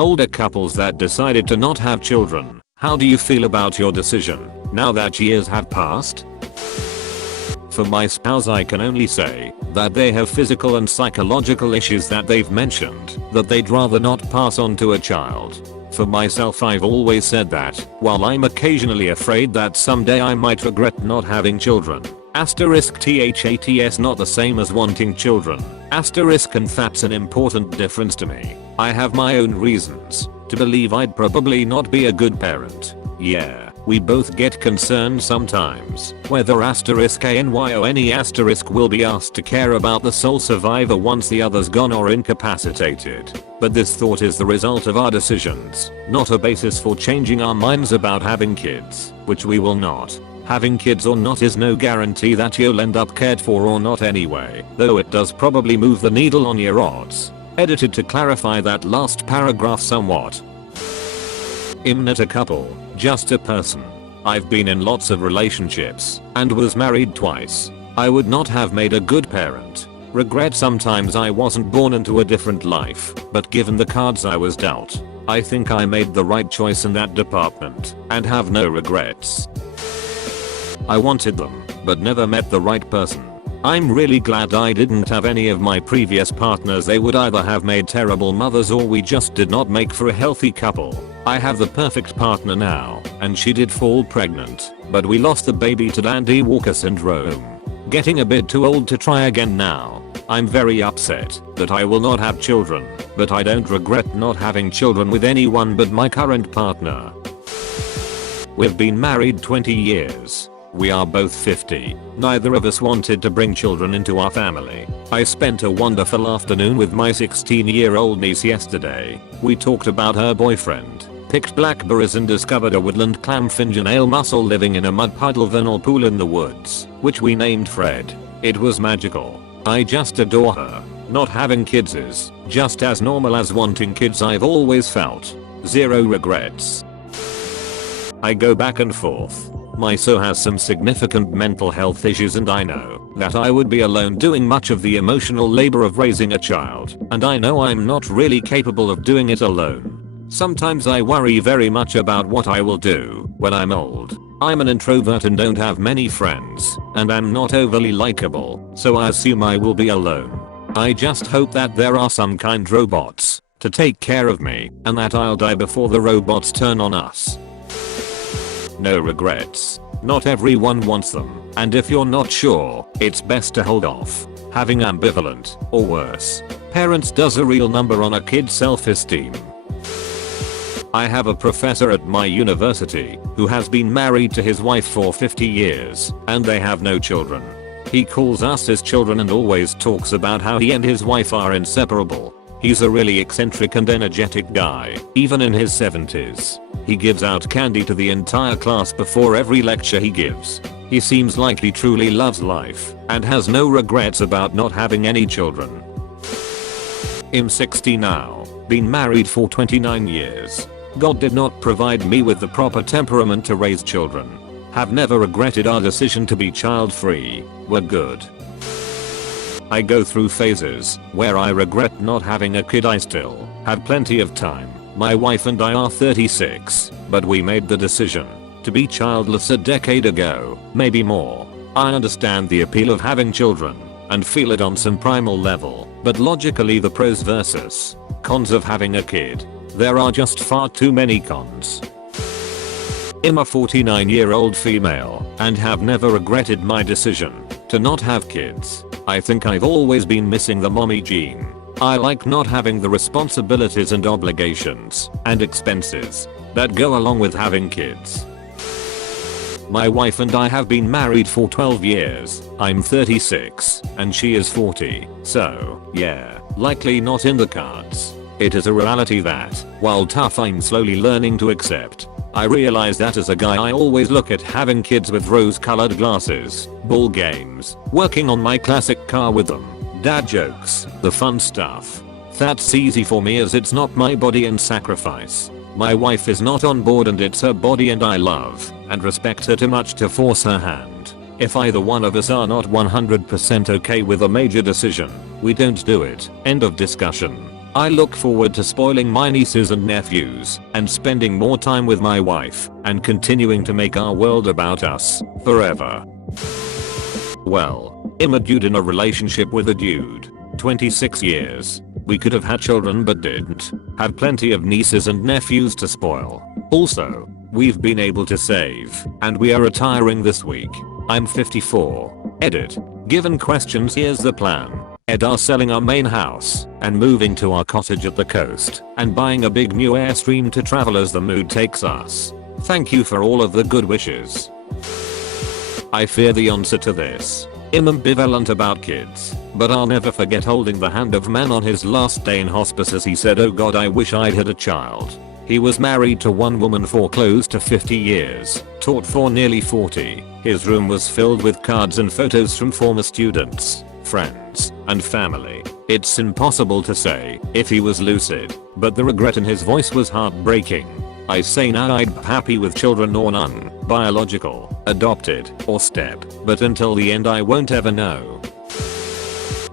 Older couples that decided to not have children, how do you feel about your decision, now that years have passed? For my spouse, I can only say that they have physical and psychological issues that they've mentioned that they'd rather not pass on to a child. For myself, I've always said that, while I'm occasionally afraid that someday I might regret not having children. *THATS not the same as wanting children. And that's an important difference to me. I have my own reasons to believe I'd probably not be a good parent. Yeah, we both get concerned sometimes whether *ANY or any asterisk will be asked to care about the sole survivor once the other's gone or incapacitated. But this thought is the result of our decisions, not a basis for changing our minds about having kids, which we will not. Having kids or not is no guarantee that you'll end up cared for or not anyway, though it does probably move the needle on your odds. Edited to clarify that last paragraph somewhat. I'm not a couple, just a person. I've been in lots of relationships and was married twice. I would not have made a good parent. Regret sometimes I wasn't born into a different life, but given the cards I was dealt, I think I made the right choice in that department and have no regrets. I wanted them, but never met the right person. I'm really glad I didn't have any of my previous partners. They would either have made terrible mothers or we just did not make for a healthy couple. I have the perfect partner now, and she did fall pregnant, but we lost the baby to Dandy Walker syndrome. Getting a bit too old to try again now. I'm very upset that I will not have children, but I don't regret not having children with anyone but my current partner. We've been married 20 years. We are both 50. Neither of us wanted to bring children into our family. I spent a wonderful afternoon with my 16-year-old niece yesterday. We talked about her boyfriend, picked blackberries and discovered a woodland clam fingernail mussel living in a mud puddle vernal pool in the woods, which we named Fred. It was magical. I just adore her. Not having kids is just as normal as wanting kids. I've always felt zero regrets. I go back and forth. My so has some significant mental health issues and I know that I would be alone doing much of the emotional labor of raising a child, and I know I'm not really capable of doing it alone. Sometimes I worry very much about what I will do when I'm old. I'm an introvert and don't have many friends, and I'm not overly likable, so I assume I will be alone. I just hope that there are some kind robots to take care of me, and that I'll die before the robots turn on us. No regrets. Not everyone wants them, and if you're not sure, it's best to hold off. Having ambivalent, or worse, parents does a real number on a kid's self-esteem. I have a professor at my university who has been married to his wife for 50 years, and they have no children. He calls us his children and always talks about how he and his wife are inseparable. He's a really eccentric and energetic guy, even in his 70s. He gives out candy to the entire class before every lecture he gives. He seems like he truly loves life and has no regrets about not having any children. I'm 60 now, been married for 29 years. God did not provide me with the proper temperament to raise children. Have never regretted our decision to be child-free. We're good. I go through phases where I regret not having a kid. I still have plenty of time. My wife and I are 36, but we made the decision to be childless a decade ago, maybe more. I understand the appeal of having children and feel it on some primal level, but logically the pros versus cons of having a kid, there are just far too many cons. I'm a 49-year-old female and have never regretted my decision to not have kids. I think I've always been missing the mommy gene. I like not having the responsibilities and obligations and expenses that go along with having kids. My wife and I have been married for 12 years. I'm 36 and she is 40, so yeah, likely not in the cards. It is a reality that, while tough, I'm slowly learning to accept. I realize that as a guy I always look at having kids with rose-colored glasses, ball games, working on my classic car with them, dad jokes, the fun stuff. That's easy for me as it's not my body and sacrifice. My wife is not on board and it's her body and I love and respect her too much to force her hand. If either one of us are not 100% okay with a major decision, we don't do it. End of discussion. I look forward to spoiling my nieces and nephews and spending more time with my wife and continuing to make our world about us forever. Well, I'm a dude in a relationship with a dude. 26 years. We could have had children but didn't. Have plenty of nieces and nephews to spoil. Also, we've been able to save and we are retiring this week. I'm 54. Edit. Given questions, here's the plan. Ed are selling our main house and moving to our cottage at the coast and buying a big new Airstream to travel as the mood takes us. Thank you for all of the good wishes. I fear the answer to this. I'm ambivalent about kids, but I'll never forget holding the hand of man on his last day in hospice as he said, "Oh God, I wish I'd had a child." He was married to one woman for close to 50 years, taught for nearly 40. His room was filled with cards and photos from former students, friends, and family. It's impossible to say if he was lucid, but the regret in his voice was heartbreaking. I say now I'd be happy with children or none, biological, adopted, or step, but until the end I won't ever know.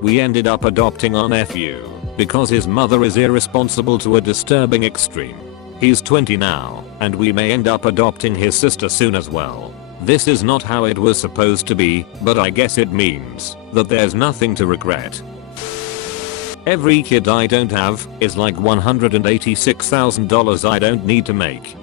We ended up adopting our nephew because his mother is irresponsible to a disturbing extreme. He's 20 now, and we may end up adopting his sister soon as well. This is not how it was supposed to be, but I guess it means that there's nothing to regret. Every kid I don't have is like $186,000 I don't need to make.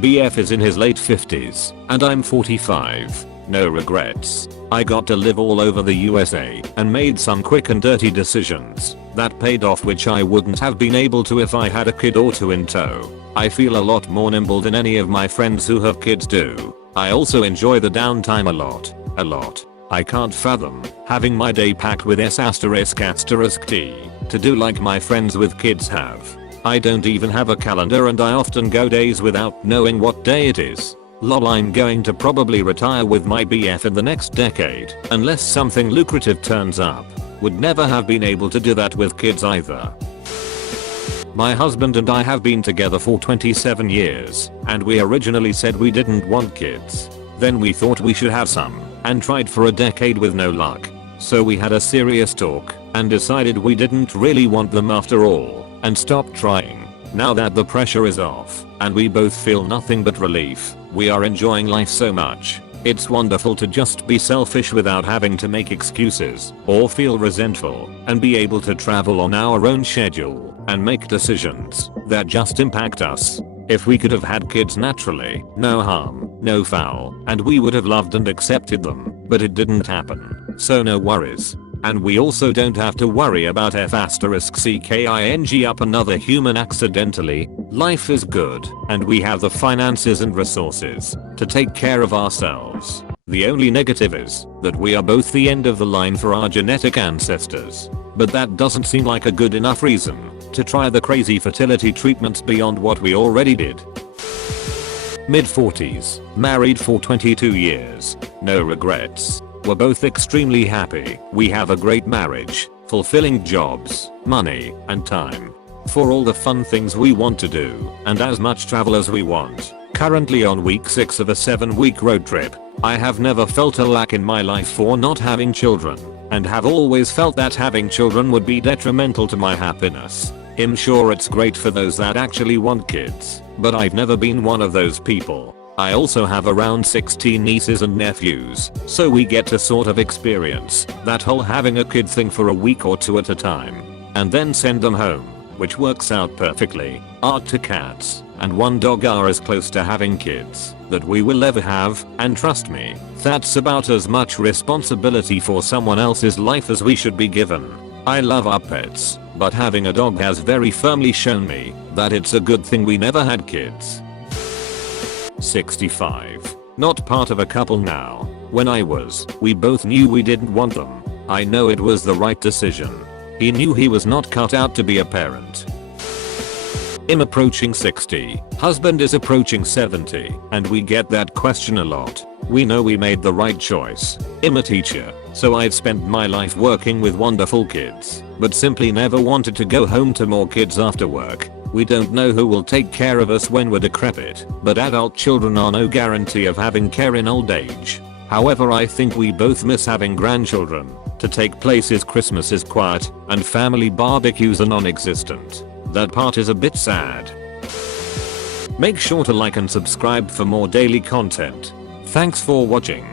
BF is in his late 50s, and I'm 45. No regrets. I got to live all over the USA and made some quick and dirty decisions that paid off, which I wouldn't have been able to if I had a kid or two in tow. I feel a lot more nimble than any of my friends who have kids do. I also enjoy the downtime a lot. I can't fathom having my day packed with S***T to do like my friends with kids have. I don't even have a calendar and I often go days without knowing what day it is. Lol, I'm going to probably retire with my BF in the next decade unless something lucrative turns up. Would never have been able to do that with kids either. My husband and I have been together for 27 years and we originally said we didn't want kids. Then we thought we should have some and tried for a decade with no luck. So we had a serious talk and decided we didn't really want them after all and stopped trying. Now that the pressure is off and we both feel nothing but relief, we are enjoying life so much. It's wonderful to just be selfish without having to make excuses or feel resentful and be able to travel on our own schedule and make decisions that just impact us. If we could have had kids naturally, no harm, no foul, and we would have loved and accepted them, but it didn't happen. So no worries. And we also don't have to worry about F***ing up another human accidentally. Life is good, and we have the finances and resources to take care of ourselves. The only negative is that we are both the end of the line for our genetic ancestors. But that doesn't seem like a good enough reason to try the crazy fertility treatments beyond what we already did. Mid 40s, married for 22 years, no regrets. We're both extremely happy. We have a great marriage, fulfilling jobs, money, and time for all the fun things we want to do and as much travel as we want. Currently on week 6 of a 7-week road trip. I have never felt a lack in my life for not having children and have always felt that having children would be detrimental to my happiness. I'm sure it's great for those that actually want kids, but I've never been one of those people. I also have around 16 nieces and nephews, so we get to sort of experience that whole having a kid thing for a week or two at a time, and then send them home, which works out perfectly. Our 2 cats and 1 dog are as close to having kids that we will ever have, and trust me, that's about as much responsibility for someone else's life as we should be given. I love our pets, but having a dog has very firmly shown me that it's a good thing we never had kids. 65. Not part of a couple now. When we both knew we didn't want them. I know it was the right decision. He knew he was not cut out to be a parent. I'm approaching 60. Husband is approaching 70, and we get that question a lot. We know we made the right choice. I'm a teacher, so I've spent my life working with wonderful kids, but simply never wanted to go home to more kids after work. We don't know who will take care of us when we're decrepit, but adult children are no guarantee of having care in old age. However, I think we both miss having grandchildren to take place is Christmas is quiet and family barbecues are non-existent. That part is a bit sad. Make sure to like and subscribe for more daily content. Thanks for watching.